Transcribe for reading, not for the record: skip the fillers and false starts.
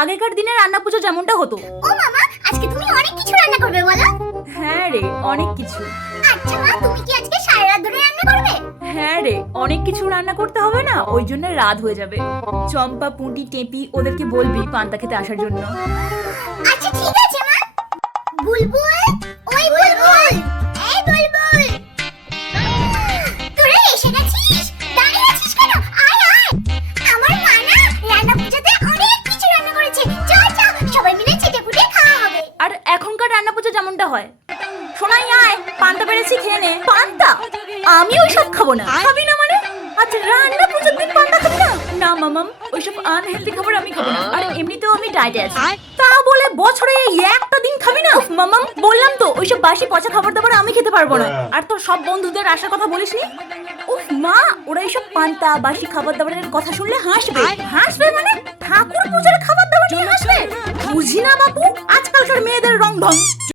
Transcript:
আগেকার দিনে রান্না পুজো যেমনটা হতো। ও মামা, আজকে তুমি অনেক কিছু রান্না করবে বলো? হ্যাঁ রে, অনেক কিছু। আচ্ছা মা, তুমি কি আজকে সারা রাত ধরে রান্না করবে? হ্যাঁ রে, অনেক কিছু রান্না করতে হবে না, ওই জন্য রাত হয়ে যাবে। চম্পা, পুঁটি, টেপি ওদেরকে বলবি পান্তা খেতে আসার জন্য। আচ্ছা ঠিক আছে মা। বুলবুল, ওই বুলবুল, এই বুলবুল, তোরা এসে গেছিস? দাঁড়িয়ে আছিস কেন? আয় আয়। আমার মা না রান্না পুজোতে অনেক কিছু রান্না করেছে। চল চল, সবাই মিলে চেটেপুটে খাওয়া হবে। আর এখনকার রান্না পুজো যেমনটা হয়, শোনাই আয় পান্তা পেরেছি খেয়ে নে। পান্তা? আমি ওইসব খাবো না। খাবি না মানে? আচ্ছা রান্না পুজোর দিন পান্তা খাবি না? না মামাম, ওইসব আনহেলদি খাবার আমি খাবো না। আর এমনিতেও আমি ডায়েটে আছি। তা বলে বছরে এই একটা দিন খাবি না? উফ, মামাম বললাম তো ওইসব বাসি পচা খাবার দাবার আমি খেতে পারবো না। আর তোর সব বন্ধুদের আসার কথা বলিসনি? উফ মা, ওরা এইসব পান্তা বাসি খাবার দাবারের কথা শুনলে হাসবে। হাসবে মানে ঠাকুর পূজার খাবার দাবার নিয়ে হাসবে? বুঝি না বাপু, আজকালকার মেয়েদের রং ঢং।